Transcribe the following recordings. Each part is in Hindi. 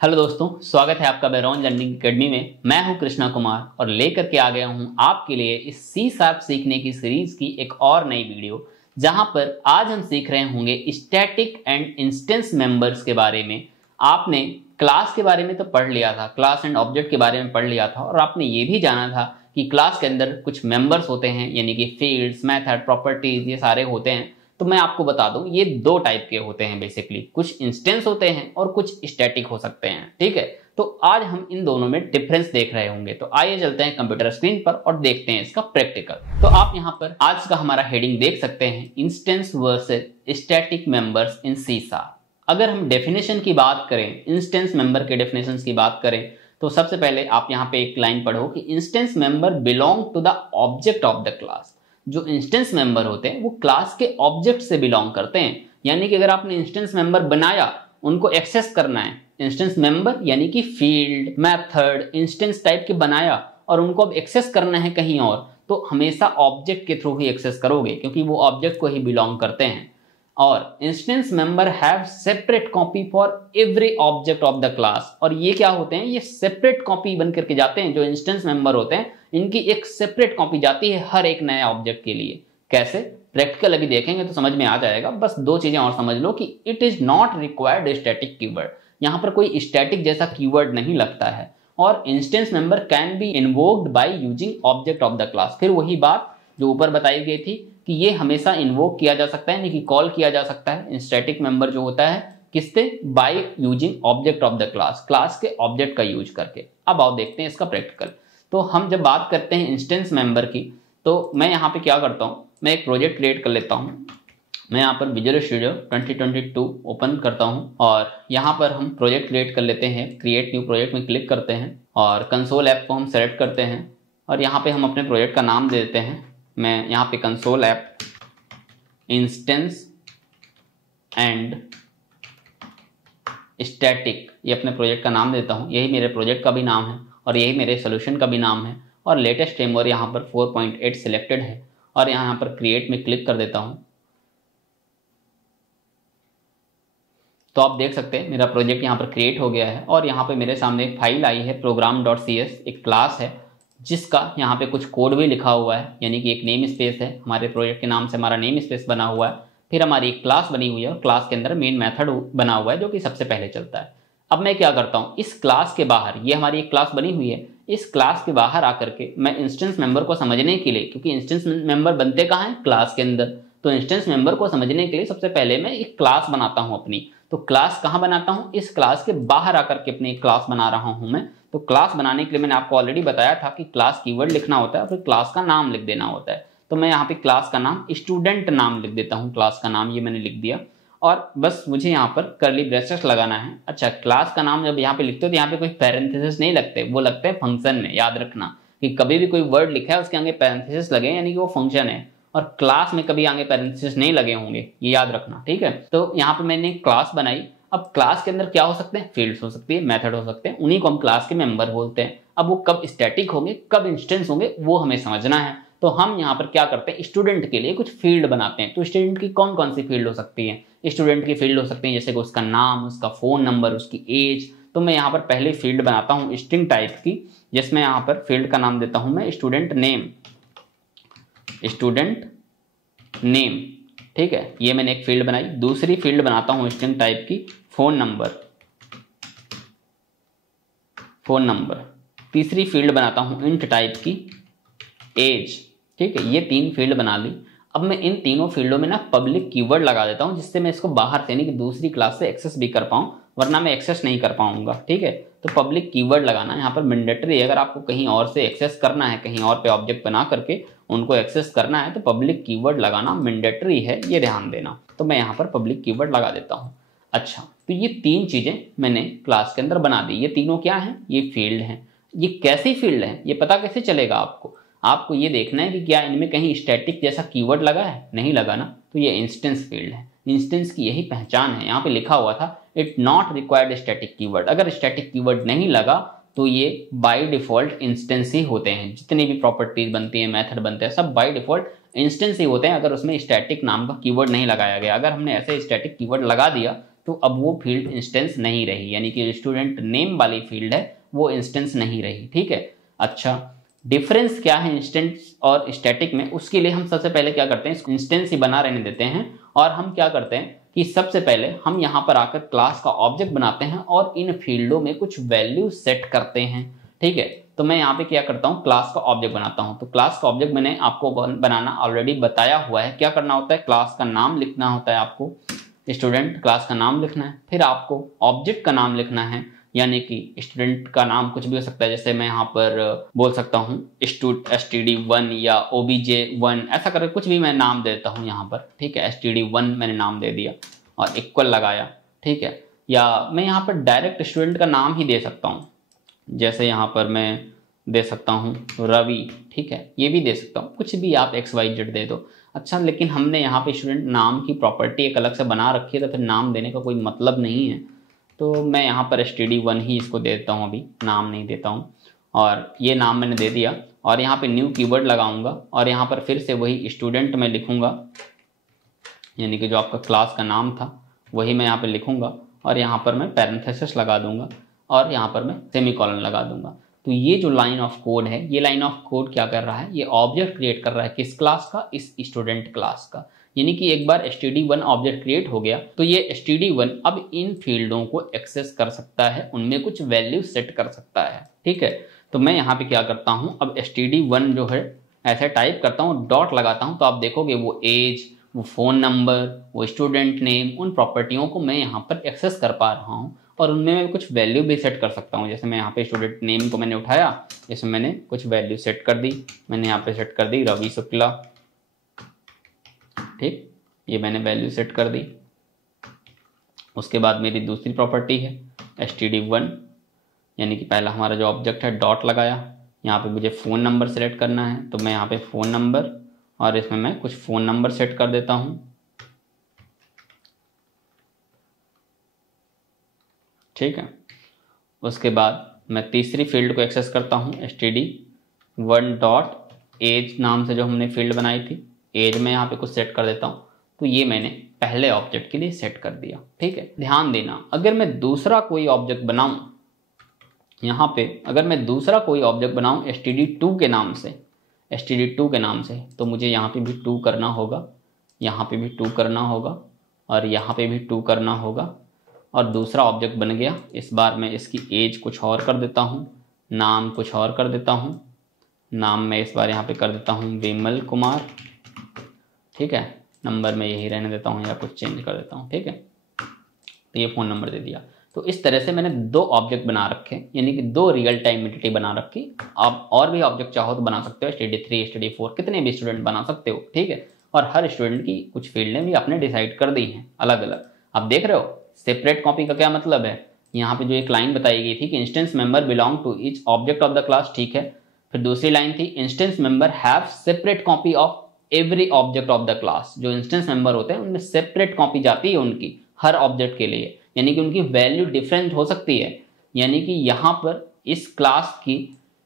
हेलो दोस्तों, स्वागत है आपका बैरॉन लर्निंग एकेडमी में। मैं हूं कृष्णा कुमार और लेकर के आ गया हूं आपके लिए इस सी शार्प सीखने की सीरीज की एक और नई वीडियो, जहां पर आज हम सीख रहे होंगे स्टैटिक एंड इंस्टेंस मेंबर्स के बारे में। आपने क्लास के बारे में तो पढ़ लिया था, क्लास एंड ऑब्जेक्ट के बारे में पढ़ लिया था, और आपने ये भी जाना था कि क्लास के अंदर कुछ मेंबर्स होते हैं, यानी कि फील्ड्स, मेथड, प्रॉपर्टीज, ये सारे होते हैं। तो मैं आपको बता दूं, ये दो टाइप के होते हैं बेसिकली, कुछ इंस्टेंस होते हैं और कुछ स्टैटिक हो सकते हैं। ठीक है, तो आज हम इन दोनों में डिफरेंस देख रहे होंगे। तो आइए चलते हैं कंप्यूटर स्क्रीन पर और देखते हैं इसका प्रैक्टिकल। तो आप यहाँ पर आज का हमारा हेडिंग देख सकते हैं, instance versus static members in C sharp. अगर हम डेफिनेशन की बात करें, इंस्टेंस मेंबर के डेफिनेशन की बात करें, तो सबसे पहले आप यहाँ पे एक लाइन पढ़ो कि instance member belong to the object of the class. जो इंस्टेंस मेंबर होते हैं वो क्लास के ऑब्जेक्ट से बिलोंग करते हैं। यानी कि अगर आपने इंस्टेंस मेंबर बनाया, उनको एक्सेस करना है, इंस्टेंस मेंबर यानी कि फील्ड, मेथड, इंस्टेंस टाइप के बनाया और उनको अब एक्सेस करना है कहीं और, तो हमेशा ऑब्जेक्ट के थ्रू ही एक्सेस करोगे, क्योंकि वो ऑब्जेक्ट को ही बिलोंग करते हैं। और instance member have separate copy for every object of the class. और ये क्या होते हैं, ये सेपरेट कॉपी बन करके जाते हैं। जो इंस्टेंस मेंबर होते हैं, इनकी एक सेपरेट कॉपी जाती है हर एक नए ऑब्जेक्ट के लिए। कैसे? प्रैक्टिकल अभी देखेंगे तो समझ में आ जाएगा। बस दो चीजें और समझ लो कि it is not required static keyword. यहाँ पर कोई स्टैटिक जैसा कीवर्ड नहीं लगता है। और instance member can be invoked bye using object of the class. फिर वही बात जो ऊपर बताई गई थी कि ये हमेशा इन्वोक किया जा सकता है, यानी कि कॉल किया जा सकता है स्टैटिक मेंबर जो होता है, किससे? Bye using object of the class, class के ऑब्जेक्ट का यूज करके। अब आओ देखते हैं इसका प्रैक्टिकल। तो हम जब बात करते हैं इंस्टेंस मेंबर की, तो मैं यहाँ पे क्या करता हूँ, मैं एक प्रोजेक्ट क्रिएट कर लेता हूँ। मैं यहाँ पर विजुअल स्टूडियो 2022 ओपन करता हूँ और यहाँ पर हम प्रोजेक्ट क्रिएट कर लेते हैं। क्रिएट न्यू प्रोजेक्ट में क्लिक करते हैं और कंसोल ऐप को हम सेलेक्ट करते हैं और यहाँ पे हम अपने प्रोजेक्ट का नाम दे देते हैं। मैं यहाँ पे console app instance and static, ये अपने प्रोजेक्ट का नाम देता हूँ। यही मेरे प्रोजेक्ट का भी नाम है और यही मेरे सोल्यूशन का भी नाम है। और लेटेस्ट फ्रेमवर्क यहाँ पर 4.8 सिलेक्टेड है और यहाँ पर क्रिएट में क्लिक कर देता हूँ। तो आप देख सकते हैं मेरा प्रोजेक्ट यहाँ पर क्रिएट हो गया है और यहाँ पे मेरे सामने एक फाइल आई है program.cs, एक क्लास है जिसका यहाँ पे कुछ कोड भी लिखा हुआ है, यानी कि एक नेम स्पेस है। हमारे प्रोजेक्ट के नाम से हमारा नेम स्पेस बना हुआ है। फिर हमारी एक क्लास बनी हुई है और क्लास के अंदर मेन मेथड बना हुआ है जो कि सबसे पहले चलता है। अब मैं क्या करता हूँ, इस क्लास के बाहर, ये हमारी एक क्लास बनी हुई है, इस क्लास के बाहर आकर के मैं इंस्टेंस मेंबर को समझने के लिए, क्योंकि इंस्टेंस मेंबर बनते कहाँ हैं? क्लास के अंदर। तो इंस्टेंस मेंबर को समझने के लिए सबसे पहले मैं एक क्लास बनाता हूँ अपनी। तो क्लास कहाँ बनाता हूँ? इस क्लास के बाहर आकर के अपनी क्लास बना रहा हूँ मैं। तो क्लास बनाने के लिए मैंने आपको ऑलरेडी बताया था कि क्लास कीवर्ड लिखना होता है और फिर क्लास का नाम लिख देना होता है। तो मैं यहाँ पे क्लास का नाम स्टूडेंट नाम लिख देता हूँ। क्लास का नाम ये मैंने लिख दिया और बस मुझे यहाँ पर कर्ली ब्रेसेस लगाना है। अच्छा, क्लास का नाम जब यहाँ पे लिखते हो तो यहाँ पे कोई पैरेंथेसिस नहीं लगते, वो लगते हैं फंक्शन में। याद रखना कि कभी भी कोई वर्ड लिखा है उसके आगे पैरेंथेसिस लगे, यानी कि वो फंक्शन है। और क्लास में कभी आगे पैरेंथेसिस नहीं लगे होंगे, ये याद रखना। ठीक है, तो यहाँ पे मैंने क्लास बनाई। अब क्लास के अंदर क्या हो सकते हैं? फील्ड्स हो सकती है, मेथड हो सकते हैं, उन्हीं को हम क्लास के मेंबर बोलते हैं। अब वो कब स्टैटिक होंगे, कब इंस्टेंस होंगे, वो हमें समझना है। तो हम यहाँ पर क्या करते हैं, स्टूडेंट के लिए कुछ फील्ड बनाते हैं। तो स्टूडेंट की कौन कौन सी फील्ड हो सकती है? स्टूडेंट की फील्ड हो सकती है जैसे कि उसका नाम, उसका फोन नंबर, उसकी एज। तो मैं यहाँ पर पहले फील्ड बनाता हूँ स्ट्रिंग टाइप की, जिसमें यहाँ पर फील्ड का नाम देता हूँ मैं स्टूडेंट नेम। स्टूडेंट नेम, ठीक है, ये मैंने एक फील्ड बनाई। दूसरी फील्ड बनाता हूँ स्ट्रिंग टाइप की फोन नंबर। Phone number. तीसरी फील्ड बनाता हूँ इंट टाइप की एज। ठीक है, ये तीन फील्ड बना ली। अब मैं इन तीनों फील्डों में ना पब्लिक कीवर्ड लगा देता हूँ, जिससे मैं इसको बाहर से, यानी कि दूसरी क्लास से एक्सेस भी कर पाऊँ, वरना मैं एक्सेस नहीं कर पाऊंगा। ठीक है, तो पब्लिक कीवर्ड लगाना यहाँ पर मैंडेटरी है। अगर आपको कहीं और से एक्सेस करना है, कहीं और पे ऑब्जेक्ट बना करके उनको एक्सेस करना है, तो पब्लिक कीवर्ड लगाना मैंडेटरी है, ये ध्यान देना। तो मैं यहाँ पर पब्लिक कीवर्ड लगा देता हूँ। अच्छा, तो ये तीन चीजें मैंने क्लास के अंदर बना दी। ये तीनों क्या हैं? ये फील्ड हैं। ये कैसी फील्ड है, ये पता कैसे चलेगा आपको? आपको ये देखना है कि क्या इनमें कहीं स्टैटिक जैसा कीवर्ड लगा है? नहीं लगा ना, तो ये इंस्टेंस फील्ड है। इंस्टेंस की यही पहचान है। यहाँ पे लिखा हुआ था it not required static keyword. अगर स्टैटिक कीवर्ड नहीं लगा तो ये बाय डिफॉल्ट इंस्टेंस ही होते हैं। जितनी भी प्रॉपर्टीज बनती हैं, मेथड बनते हैं, सब बाय डिफॉल्ट इंस्टेंस ही होते हैं, अगर उसमें स्टैटिक नाम का कीवर्ड नहीं लगाया गया। अगर हमने ऐसे स्टैटिक कीवर्ड लगा दिया तो अब वो फील्ड इंस्टेंस नहीं रही, यानी कि स्टूडेंट नेम वाली फील्ड है वो इंस्टेंस नहीं रही। ठीक है, अच्छा डिफरेंस क्या है इंस्टेंस और स्टैटिक में, उसके लिए हम सबसे पहले क्या करते हैं, इंस्टेंस ही बना रहने देते हैं और हम क्या करते हैं कि सबसे पहले हम यहाँ पर आकर क्लास का ऑब्जेक्ट बनाते हैं और इन फील्डों में कुछ वैल्यू सेट करते हैं। ठीक है, तो मैं यहाँ पे क्या करता हूँ, क्लास का ऑब्जेक्ट बनाता हूँ। तो क्लास का ऑब्जेक्ट मैंने आपको बनाना ऑलरेडी बताया हुआ है। क्या करना होता है, क्लास का नाम लिखना होता है, आपको स्टूडेंट क्लास का नाम लिखना है, फिर आपको ऑब्जेक्ट का नाम लिखना है, यानी कि स्टूडेंट का नाम कुछ भी हो सकता है, जैसे मैं यहाँ पर बोल सकता हूँ std1 या obj1, ऐसा करके कुछ भी मैं नाम देता हूँ यहाँ पर। ठीक है, std1 मैंने नाम दे दिया और इक्वल लगाया। ठीक है, या मैं यहाँ पर डायरेक्ट स्टूडेंट का नाम ही दे सकता हूँ, जैसे यहाँ पर मैं दे सकता हूँ रवि। ठीक है, ये भी दे सकता हूँ, कुछ भी आप XYZ दे दो। अच्छा, लेकिन हमने यहाँ पे स्टूडेंट नाम की प्रॉपर्टी एक अलग से बना रखी है, तो फिर नाम देने का कोई मतलब नहीं है, तो मैं यहाँ पर std1 ही इसको देता हूँ, अभी नाम नहीं देता हूँ। और ये नाम मैंने दे दिया और यहाँ पे न्यू कीवर्ड लगाऊंगा और यहाँ पर फिर से वही स्टूडेंट में लिखूंगा, यानी कि जो आपका क्लास का नाम था वही मैं यहाँ पे लिखूंगा और यहाँ पर मैं पैरेंथेसिस लगा दूंगा और यहाँ पर मैं सेमीकोलन लगा दूंगा। तो ये जो लाइन ऑफ कोड है, ये लाइन ऑफ कोड क्या कर रहा है, ये ऑब्जेक्ट क्रिएट कर रहा है किस क्लास का, इस स्टूडेंट क्लास का। यानी कि एक बार std1 ऑब्जेक्ट क्रिएट हो गया तो ये std1 अब इन फील्डों को एक्सेस कर सकता है, उनमें कुछ वैल्यू सेट कर सकता है। ठीक है, तो मैं यहाँ पे क्या करता हूँ, अब std1 जो है ऐसे टाइप करता हूँ, डॉट लगाता हूँ, तो आप देखोगे वो एज, वो फ़ोन नंबर, वो स्टूडेंट नेम, उन प्रॉपर्टियों को मैं यहाँ पर एक्सेस कर पा रहा हूँ और उनमें मैं कुछ वैल्यू भी सेट कर सकता हूँ। जैसे मैं यहाँ पे स्टूडेंट नेम को मैंने उठाया, इसमें मैंने कुछ वैल्यू सेट कर दी, मैंने यहाँ पे सेट कर दी रवि शुक्ला। ठीक, ये मैंने वैल्यू सेट कर दी। उसके बाद मेरी दूसरी प्रॉपर्टी है std1, यानी कि पहला हमारा जो ऑब्जेक्ट है डॉट लगाया, यहाँ पे मुझे फ़ोन नंबर सेलेक्ट करना है, तो मैं यहाँ पे फ़ोन नंबर और इसमें मैं कुछ फ़ोन नंबर सेट कर देता हूँ। ठीक है, उसके बाद मैं तीसरी फील्ड को एक्सेस करता हूँ std1 डॉट एज नाम से जो हमने फील्ड बनाई थी, एज में यहाँ पे कुछ सेट कर देता हूँ। तो ये मैंने पहले ऑब्जेक्ट के लिए सेट कर दिया। ठीक है, ध्यान देना, अगर मैं दूसरा कोई ऑब्जेक्ट बनाऊं, यहाँ पे अगर मैं दूसरा कोई ऑब्जेक्ट बनाऊं std2 के नाम से, std2 के नाम से, तो मुझे यहाँ पे भी 2 करना होगा, यहाँ पे भी 2 करना होगा और यहाँ पे भी 2 करना होगा। और दूसरा ऑब्जेक्ट बन गया। इस बार मैं इसकी एज कुछ और कर देता हूँ, नाम कुछ और कर देता हूँ, नाम मैं इस बार यहाँ पे कर देता हूँ विमल कुमार। ठीक है, नंबर मैं यही रहने देता हूँ या कुछ चेंज कर देता हूँ। ठीक है, तो ये फ़ोन नंबर दे दिया। तो इस तरह से मैंने 2 ऑब्जेक्ट बना रखे, यानी कि 2 रियल टाइम एंटिटी बना रखी। आप और भी ऑब्जेक्ट चाहो तो बना सकते हो, std3 std4 कितने भी स्टूडेंट बना सकते हो। ठीक है, और हर स्टूडेंट की कुछ फील्डें भी आपने डिसाइड कर दी हैं अलग अलग। आप देख रहे हो सेपरेट कॉपी का क्या मतलब है, यहाँ पे जो एक लाइन बताई गई थी कि instance member belong to each object of the class. ठीक है, फिर दूसरी लाइन थी instance member have separate copy of every object of the class. जो इंस्टेंस मेंबर होते हैं उनमें सेपरेट कॉपी जाती है उनकी हर ऑब्जेक्ट के लिए, यानी कि उनकी वैल्यू डिफरेंट हो सकती है। यानी कि यहाँ पर इस क्लास की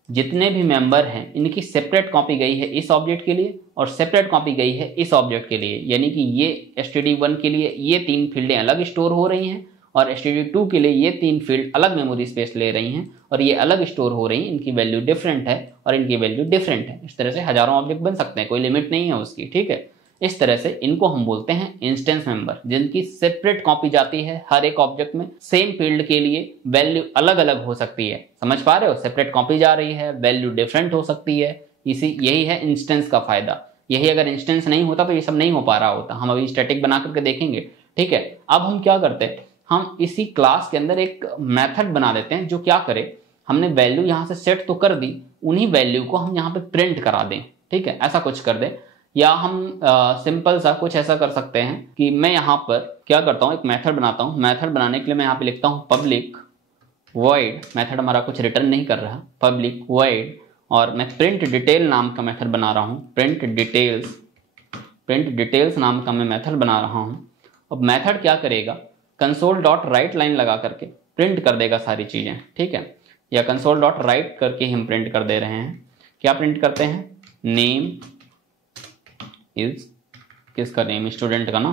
जितने भी मेंबर हैं इनकी सेपरेट कॉपी गई है इस ऑब्जेक्ट के लिए और सेपरेट कॉपी गई है इस ऑब्जेक्ट के लिए। यानी कि ये std1 के लिए ये 3 फील्डें अलग स्टोर हो रही हैं और std2 के लिए ये 3 फील्ड अलग मेमोरी स्पेस ले रही हैं और ये अलग स्टोर हो रही हैं। इनकी वैल्यू डिफरेंट है और इनकी वैल्यू डिफरेंट है। इस तरह से हजारों ऑब्जेक्ट बन सकते हैं, कोई लिमिट नहीं है उसकी। ठीक है, इस तरह से इनको हम बोलते हैं इंस्टेंस मेंबर, जिनकी सेपरेट कॉपी जाती है हर एक ऑब्जेक्ट में। सेम फील्ड के लिए वैल्यू अलग अलग हो सकती है, समझ पा रहे हो, सेपरेट कॉपी जा रही है, वैल्यू डिफरेंट हो सकती है। यही है इंस्टेंस का फायदा। यही अगर इंस्टेंस नहीं होता तो ये सब नहीं हो पा रहा होता। हम अभी स्टैटिक बना करके देखेंगे। ठीक है, अब हम क्या करते हैं, हम इसी क्लास के अंदर एक मेथड बना देते हैं जो क्या करे, हमने वैल्यू यहाँ से सेट तो कर दी, उन्हीं वैल्यू को हम यहाँ पे प्रिंट करा दें। ठीक है, ऐसा कुछ कर दें। या हम सिंपल सा कुछ ऐसा कर सकते हैं कि मैं यहाँ पर क्या करता हूँ, एक मेथड बनाता हूँ। मेथड बनाने के लिए मैं यहाँ पे लिखता हूँ पब्लिक वॉइड, मेथड हमारा कुछ रिटर्न नहीं कर रहा, पब्लिक वॉइड, और मैं प्रिंट डिटेल नाम का मेथड बना रहा हूँ। प्रिंट डिटेल्स नाम का मैं मेथड बना रहा हूँ। अब मेथड क्या करेगा, कंसोल डॉट राइट लाइन लगा करके प्रिंट कर देगा सारी चीज़ें। ठीक है, या कंसोल डॉट राइट करके हम प्रिंट कर दे रहे हैं। क्या प्रिंट करते हैं, नेम इज, किसका नेम, स्टूडेंट का ना,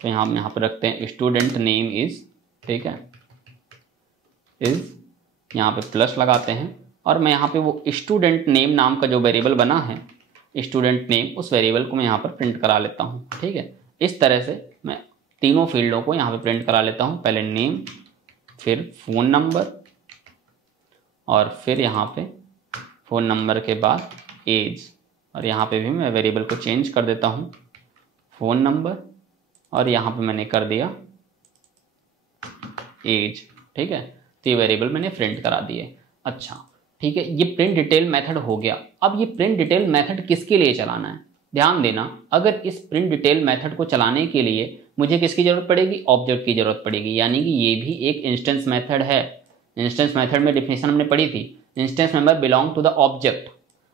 तो यहाँ हम यहाँ पर रखते हैं स्टूडेंट नेम इज, ठीक है, इज, यहाँ पे प्लस लगाते हैं और मैं यहाँ पे वो स्टूडेंट नेम नाम का जो वेरिएबल बना है, स्टूडेंट नेम, उस वेरिएबल को मैं यहाँ पर प्रिंट करा लेता हूँ। ठीक है, इस तरह से मैं तीनों फील्डों को यहाँ पे प्रिंट करा लेता हूँ। पहले नेम, फिर फ़ोन नंबर, और फिर यहाँ पे फ़ोन नंबर के बाद एज, और यहाँ पे भी मैं वेरिएबल को चेंज कर देता हूँ, फ़ोन नंबर, और यहाँ पे मैंने कर दिया एज। ठीक है, तो ये वेरिएबल मैंने प्रिंट करा दिए। अच्छा ठीक है, ये प्रिंट डिटेल मेथड हो गया। अब ये प्रिंट डिटेल मेथड किसके लिए चलाना है, ध्यान देना। अगर इस प्रिंट डिटेल मेथड को चलाने के लिए मुझे किसकी ज़रूरत पड़ेगी, ऑब्जेक्ट की ज़रूरत पड़ेगी, यानी कि ये भी एक इंस्टेंस मेथड है। इंस्टेंस मेथड में डेफिनेशन हमने पढ़ी थी, instance member belong to the object.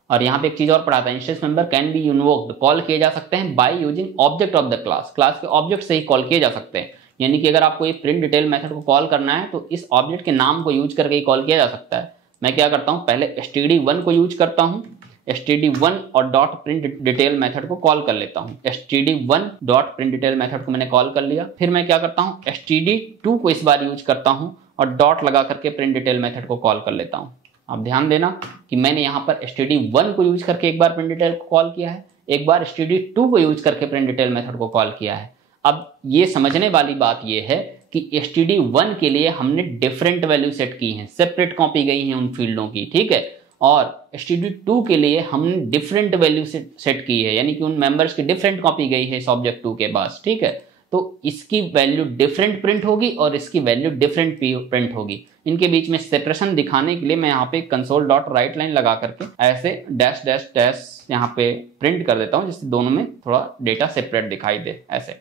और यहाँ पे एक चीज़ और पढ़ा था, instance member can be invoked, call किए जा सकते हैं by using object of the class, class के ऑब्जेक्ट से ही कॉल किए जा सकते हैं। यानी कि अगर आपको ये प्रिंट डिटेल मेथड को कॉल करना है तो इस ऑब्जेक्ट के नाम को यूज करके ही कॉल किया जा सकता है। मैं क्या करता हूँ, पहले std1 को यूज करता हूँ, std1 और डॉट प्रिंट डिटेल मेथड को कॉल कर लेता हूँ। std1 dot print detail method को मैंने कॉल कर लिया। फिर मैं क्या करता हूँ, std2 को इस बार यूज करता हूँ और डॉट लगा करके प्रिंट डिटेल मेथड को कॉल कर लेता हूँ। अब ध्यान देना कि मैंने यहाँ पर std1 को यूज करके एक बार प्रिंट डिटेल को कॉल किया है, एक बार std2 को यूज करके प्रिंट डिटेल मेथड को कॉल किया है। अब ये समझने वाली बात ये है कि std1 के लिए हमने डिफरेंट वैल्यू सेट की हैं, सेपरेट कॉपी गई हैं उन फील्डों की, ठीक है। और std2 के लिए हमने डिफरेंट वैल्यू सेट की है, यानी कि उन मेंबर्स की डिफरेंट कॉपी गई है इस ऑब्जेक्ट 2 के पास, ठीक है। तो इसकी वैल्यू डिफरेंट प्रिंट होगी और इसकी वैल्यू डिफरेंट प्रिंट होगी। इनके बीच में सेपरेशन दिखाने के लिए मैं यहाँ पे कंसोल डॉट राइट लाइन लगा करके ऐसे डैश डैश डैश यहाँ पे प्रिंट कर देता हूँ, जिससे दोनों में थोड़ा डेटा सेपरेट दिखाई दे, ऐसे,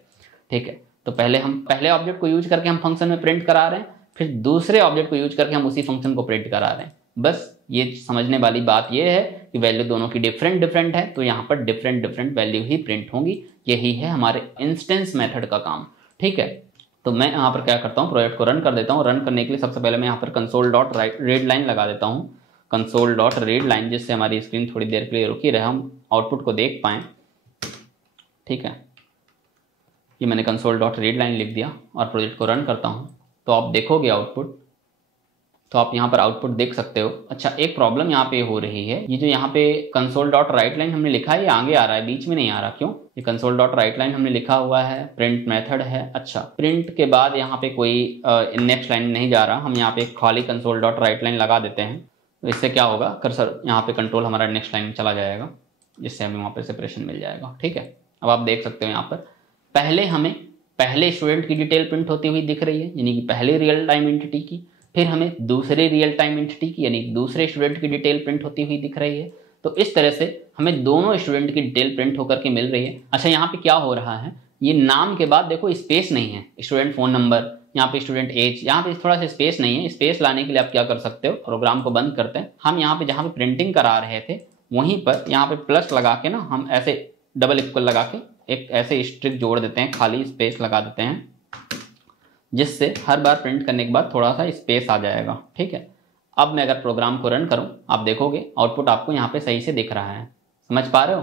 ठीक है। तो पहले हम पहले ऑब्जेक्ट को यूज करके हम फंक्शन में प्रिंट करा रहे हैं, फिर दूसरे ऑब्जेक्ट को यूज करके हम उसी फंक्शन को प्रिंट करा रहे हैं। बस ये समझने वाली बात ये है कि वैल्यू दोनों की डिफरेंट है, तो यहाँ पर डिफरेंट वैल्यू ही प्रिंट होंगी। यही है हमारे इंस्टेंस मेथड का काम, ठीक है। तो मैं यहाँ पर क्या करता हूँ, प्रोजेक्ट को रन कर देता हूँ। रन करने के लिए सबसे पहले मैं यहाँ पर कंसोल डॉट रीड लाइन लगा देता हूँ, कंसोल डॉट रीड लाइन, जिससे हमारी स्क्रीन थोड़ी देर के लिए रुकी रहे, हम आउटपुट को देख पाएँ, ठीक है। ये मैंने कंसोल डॉट रीड लाइन लिख दिया और प्रोजेक्ट को रन करता हूँ तो आप देखोगे आउटपुट, तो आप यहाँ पर आउटपुट देख सकते हो। अच्छा, एक प्रॉब्लम यहाँ पे हो रही है, ये जो यहाँ पे कंसोल डॉट राइट लाइन हमने लिखा है ये आगे आ रहा है, बीच में नहीं आ रहा, क्यों? ये कंसोल डॉट राइट लाइन हमने लिखा हुआ है, प्रिंट मेथड है। अच्छा, प्रिंट के बाद यहाँ पे कोई नेक्स्ट लाइन नहीं जा रहा, हम यहाँ पे खाली कंसोल डॉट राइट लाइन लगा देते हैं। तो इससे क्या होगा, कर्सर यहाँ पे कंट्रोल हमारा नेक्स्ट लाइन में चला जाएगा, जिससे हमें वहाँ पे सेपरेशन मिल जाएगा, ठीक है। अब आप देख सकते हो यहाँ पर पहले हमें पहले स्टूडेंट की डिटेल प्रिंट होती हुई दिख रही है, यानी कि पहले रियल टाइम एंटिटी की, फिर हमें दूसरे रियल टाइम एंटिटी की यानी दूसरे स्टूडेंट की डिटेल प्रिंट होती हुई दिख रही है। तो इस तरह से हमें दोनों स्टूडेंट की डिटेल प्रिंट होकर के मिल रही है। अच्छा, यहाँ पे क्या हो रहा है, ये नाम के बाद देखो स्पेस नहीं है, स्टूडेंट फ़ोन नंबर, यहाँ पे स्टूडेंट एज, यहाँ पे थोड़ा सा स्पेस नहीं है। स्पेस लाने के लिए आप क्या कर सकते हो, प्रोग्राम को बंद करते हैं, हम यहाँ पे जहाँ पे प्रिंटिंग करा रहे थे वहीं पर यहाँ पे प्लस लगा के ना हम ऐसे डबल इक्वल लगा के एक ऐसे स्ट्रिक जोड़ देते हैं, खाली स्पेस लगा देते हैं, जिससे हर बार प्रिंट करने के बाद थोड़ा सा स्पेस आ जाएगा, ठीक है। अब मैं अगर प्रोग्राम को रन करूं, आप देखोगे आउटपुट आपको यहाँ पे सही से दिख रहा है, समझ पा रहे हो?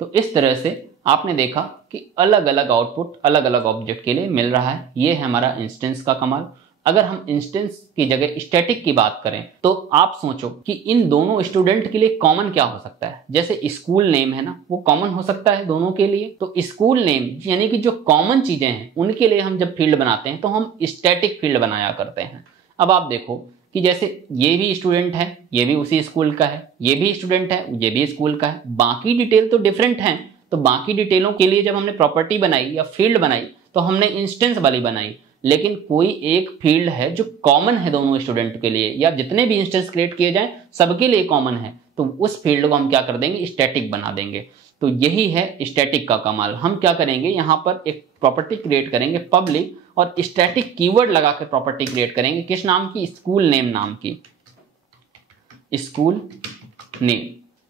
तो इस तरह से आपने देखा कि अलग अलग आउटपुट अलग अलग ऑब्जेक्ट के लिए मिल रहा है। ये है हमारा इंस्टेंस का कमाल। अगर हम इंस्टेंस की जगह स्टैटिक की बात करें तो आप सोचो कि इन दोनों स्टूडेंट के लिए कॉमन क्या हो सकता है। जैसे स्कूल नेम है ना, वो कॉमन हो सकता है दोनों के लिए। तो स्कूल नेम यानी कि जो कॉमन चीजें हैं उनके लिए हम जब फील्ड बनाते हैं तो हम स्टैटिक फील्ड बनाया करते हैं। अब आप देखो कि जैसे ये भी स्टूडेंट है, ये भी उसी स्कूल का है, ये भी स्टूडेंट है, ये भी स्कूल का है, बाकी डिटेल तो डिफरेंट हैं। तो बाकी डिटेलों के लिए जब हमने प्रॉपर्टी बनाई या फील्ड बनाई तो हमने इंस्टेंस वाली बनाई, लेकिन कोई एक फील्ड है जो कॉमन है दोनों स्टूडेंट के लिए, या जितने भी इंस्टेंस क्रिएट किए जाएं सबके लिए कॉमन है, तो उस फील्ड को हम क्या कर देंगे, स्टैटिक बना देंगे। तो यही है स्टैटिक का कमाल। हम क्या करेंगे, यहाँ पर एक प्रॉपर्टी क्रिएट करेंगे पब्लिक, और स्टैटिक कीवर्ड लगा कर प्रॉपर्टी क्रिएट करेंगे, किस नाम की, स्कूल नेम नाम की।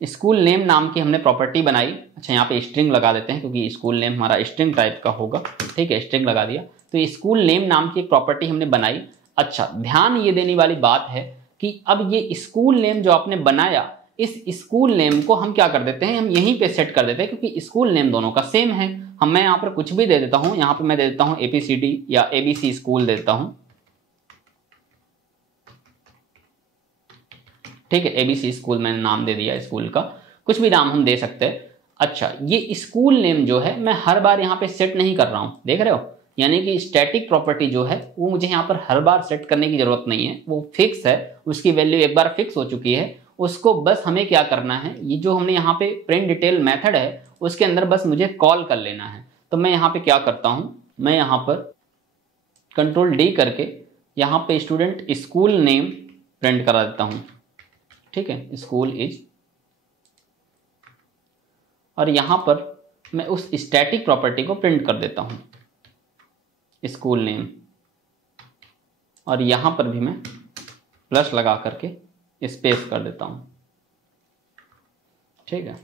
स्कूल नेम नाम की हमने प्रॉपर्टी बनाई। अच्छा, यहाँ पे स्ट्रिंग लगा देते हैं क्योंकि स्कूल नेम हमारा स्ट्रिंग टाइप का होगा, ठीक है, स्ट्रिंग लगा दिया। तो स्कूल नेम नाम की एक प्रॉपर्टी हमने बनाई। अच्छा, ध्यान ये देने वाली बात है कि अब ये स्कूल नेम जो आपने बनाया, इस स्कूल नेम को हम क्या कर देते हैं, हम यहीं पे सेट कर देते हैं, क्योंकि स्कूल नेम दोनों का सेम है। मैं यहाँ पर कुछ भी दे देता हूँ, यहाँ पे मैं दे देता हूँ ABCD या ABC स्कूल दे देता हूँ, ठीक है। ABC स्कूल मैंने नाम दे दिया स्कूल का, कुछ भी नाम हम दे सकते हैं। अच्छा, ये स्कूल नेम जो है मैं हर बार यहाँ पे सेट नहीं कर रहा हूँ, देख रहे हो, यानी कि स्टैटिक प्रॉपर्टी जो है वो मुझे यहाँ पर हर बार सेट करने की जरूरत नहीं है, वो फिक्स है, उसकी वैल्यू एक बार फिक्स हो चुकी है। उसको बस हमें क्या करना है, ये जो हमने यहाँ पे प्रिंट डिटेल मेथड है उसके अंदर बस मुझे कॉल कर लेना है। तो मैं यहाँ पे क्या करता हूँ, मैं यहाँ पर कंट्रोल D करके यहाँ पे स्टूडेंट स्कूल नेम प्रिंट करा देता हूँ, ठीक है, स्कूल इज, और यहाँ पर मैं उस स्टैटिक प्रॉपर्टी को प्रिंट कर देता हूँ स्कूल नेम, और यहाँ पर भी मैं प्लस लगा करके स्पेस कर देता हूँ, ठीक है,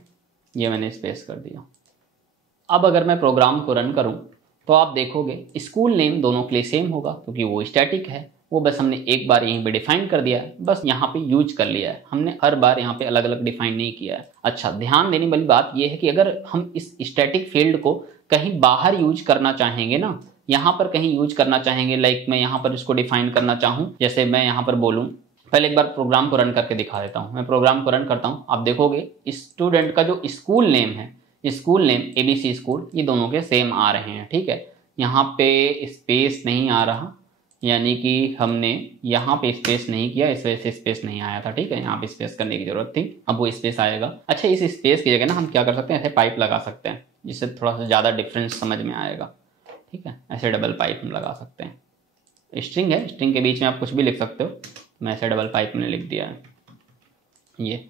ये मैंने स्पेस कर दिया। अब अगर मैं प्रोग्राम को रन करूँ तो आप देखोगे स्कूल नेम दोनों के लिए सेम होगा, क्योंकि वो स्टैटिक है, वो बस हमने एक बार यहीं पे डिफाइन कर दिया है, बस यहाँ पे यूज कर लिया है, हमने हर बार यहाँ पे अलग अलग डिफाइन नहीं किया है। अच्छा, ध्यान देने वाली बात यह है कि अगर हम इस स्टैटिक फील्ड को कहीं बाहर यूज करना चाहेंगे ना, यहाँ पर कहीं यूज करना चाहेंगे, लाइक मैं यहाँ पर इसको डिफाइन करना चाहूँ, जैसे मैं यहाँ पर बोलूँ, पहले एक बार प्रोग्राम को रन करके दिखा देता हूँ। मैं प्रोग्राम को रन करता हूँ, आप देखोगे स्टूडेंट का जो स्कूल नेम है, स्कूल नेम ABC स्कूल, ये दोनों के सेम आ रहे हैं, ठीक है। यहाँ पे स्पेस नहीं आ रहा, यानी कि हमने यहाँ पे स्पेस नहीं किया, इस वजह से स्पेस नहीं आया था, ठीक है। यहाँ पे स्पेस करने की जरूरत थी, अब वो स्पेस आएगा। अच्छा, इस स्पेस की जगह ना हम क्या कर सकते हैं, ऐसे पाइप लगा सकते हैं, जिससे थोड़ा सा ज़्यादा डिफरेंस समझ में आएगा, ठीक है। ऐसे डबल पाइप हम लगा सकते हैं। स्ट्रिंग है, स्ट्रिंग के बीच में आप कुछ भी लिख सकते हो, मैं ऐसे डबल पाइप में लिख दिया है ये।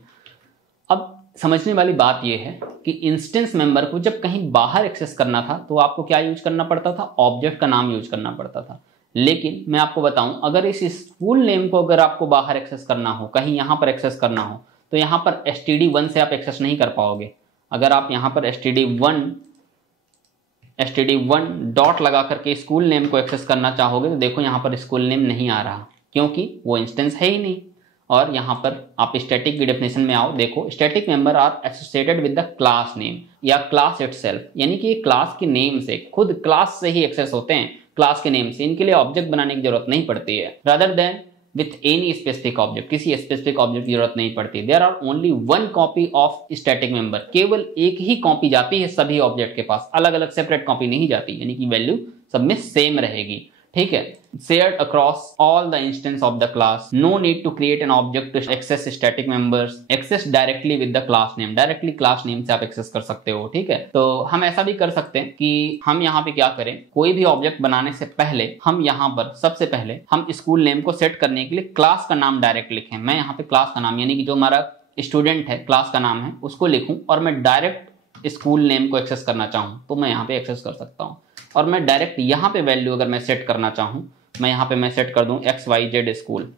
अब समझने वाली बात यह है कि इंस्टेंस मेंबर को जब कहीं बाहर एक्सेस करना था तो आपको क्या यूज करना पड़ता था, ऑब्जेक्ट का नाम यूज करना पड़ता था। लेकिन मैं आपको बताऊं, अगर इस स्कूल नेम को अगर आपको बाहर एक्सेस करना हो, कहीं यहाँ पर एक्सेस करना हो, तो यहाँ पर std1 से आप एक्सेस नहीं कर पाओगे। अगर आप यहाँ पर std1 डॉट लगा करके स्कूल नेम को एक्सेस करना चाहोगे तो देखो यहाँ पर स्कूल नेम नहीं आ रहा, क्योंकि वो इंस्टेंस है ही नहीं। और यहाँ पर आप स्टैटिक की डेफिनेशन में आओ, देखो static member are associated with the class name या क्लास इटसेल्फ, यानी कि क्लास के नेम से, खुद क्लास से ही एक्सेस होते हैं, क्लास के नेम से। इनके लिए ऑब्जेक्ट बनाने की जरूरत नहीं पड़ती है, rather than with any specific object, किसी स्पेसिफिक ऑब्जेक्ट की जरूरत नहीं पड़ती। There are only one copy of static member, केवल एक ही कॉपी जाती है सभी ऑब्जेक्ट के पास, अलग अलग सेपरेट कॉपी नहीं जाती, यानी कि वैल्यू सब में सेम रहेगी, ठीक है। Shared across all the instance of the class, no need to create an object to access static members, access directly with the class name, directly class name से आप एक्सेस कर सकते हो, ठीक है। तो हम ऐसा भी कर सकते हैं कि हम यहाँ पे क्या करें, कोई भी ऑब्जेक्ट बनाने से पहले हम यहाँ पर सबसे पहले हम स्कूल नेम को सेट करने के लिए क्लास का नाम डायरेक्ट लिखें। मैं यहाँ पे क्लास का नाम, यानी कि जो हमारा स्टूडेंट है क्लास का नाम है, उसको लिखूं और मैं डायरेक्ट स्कूल नेम को एक्सेस करना चाहूँ तो मैं यहाँ पे एक्सेस कर सकता हूँ। और मैं डायरेक्ट यहाँ पे वैल्यू अगर मैं सेट करना चाहूँ, मैं यहाँ पे मैं सेट कर दूं XYZ स्कूल,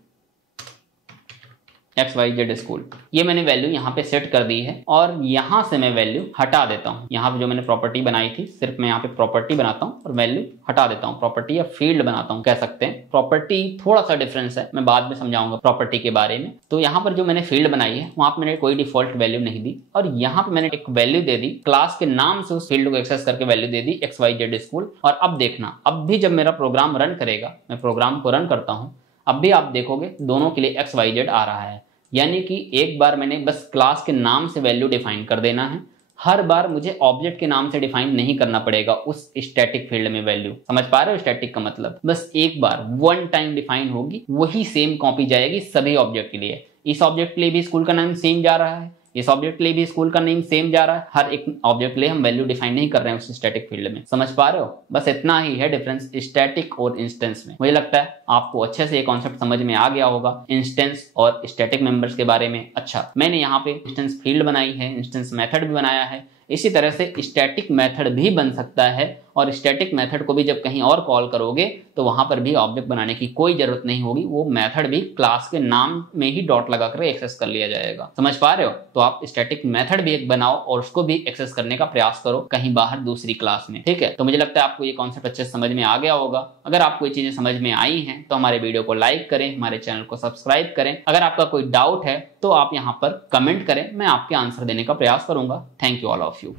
XYZ स्कूल, ये मैंने वैल्यू यहाँ पे सेट कर दी है। और यहाँ से मैं वैल्यू हटा देता हूँ, यहाँ पे जो मैंने प्रॉपर्टी बनाई थी सिर्फ मैं यहाँ पे प्रॉपर्टी बनाता हूँ और वैल्यू हटा देता हूँ, प्रॉपर्टी या फील्ड बनाता हूँ कह सकते हैं। प्रॉपर्टी थोड़ा सा डिफरेंस है, मैं बाद में समझाऊंगा प्रॉपर्टी के बारे में। तो यहाँ पर जो मैंने फील्ड बनाई है वहां पर मैंने कोई डिफॉल्ट वैल्यू नहीं दी, और यहाँ पे मैंने एक वैल्यू दे दी, क्लास के नाम से उस फील्ड को एक्सेस करके वैल्यू दे दी XYZ स्कूल। और अब देखना, अब भी जब मेरा प्रोग्राम रन करेगा, मैं प्रोग्राम को रन करता हूँ, अब भी आप देखोगे दोनों के लिए XYZ आ रहा है, यानी कि एक बार मैंने बस क्लास के नाम से वैल्यू डिफाइन कर देना है, हर बार मुझे ऑब्जेक्ट के नाम से डिफाइन नहीं करना पड़ेगा उस स्टैटिक फील्ड में वैल्यू। समझ पा रहे हो स्टैटिक का मतलब, बस एक बार वन टाइम डिफाइन होगी, वही सेम कॉपी जाएगी सभी ऑब्जेक्ट के लिए। इस ऑब्जेक्ट के लिए भी स्कूल का नाम सेम जा रहा है, इस ऑब्जेक्ट के लिए भी स्कूल का नेम सेम जा रहा है, हर एक ऑब्जेक्ट के लिए हम वैल्यू डिफाइन नहीं कर रहे हैं उस स्टैटिक फील्ड में। समझ पा रहे हो, बस इतना ही है डिफरेंस स्टैटिक और इंस्टेंस में। मुझे लगता है आपको अच्छे से ये कॉन्सेप्ट समझ में आ गया होगा इंस्टेंस और स्टैटिक मेंबर्स के बारे में। अच्छा, मैंने यहाँ पे इंस्टेंस फील्ड बनाई है, इंस्टेंस मेथड भी बनाया है, इसी तरह से स्टैटिक मेथड भी बन सकता है, और स्टैटिक मेथड को भी जब कहीं और कॉल करोगे तो वहां पर भी ऑब्जेक्ट बनाने की कोई जरूरत नहीं होगी, वो मेथड भी क्लास के नाम में ही डॉट लगाकर एक्सेस कर लिया जाएगा। समझ पा रहे हो? तो आप स्टैटिक मेथड भी एक बनाओ और उसको भी एक्सेस करने का प्रयास करो कहीं बाहर दूसरी क्लास में, ठीक है। तो मुझे लगता है आपको ये कॉन्सेप्ट अच्छे से समझ में आ गया होगा। अगर आपको ये चीजें समझ में आई हैं तो हमारे वीडियो को लाइक करें, हमारे चैनल को सब्सक्राइब करें। अगर आपका कोई डाउट है तो आप यहाँ पर कमेंट करें, मैं आपके आंसर देने का प्रयास करूंगा। Thank you all of you.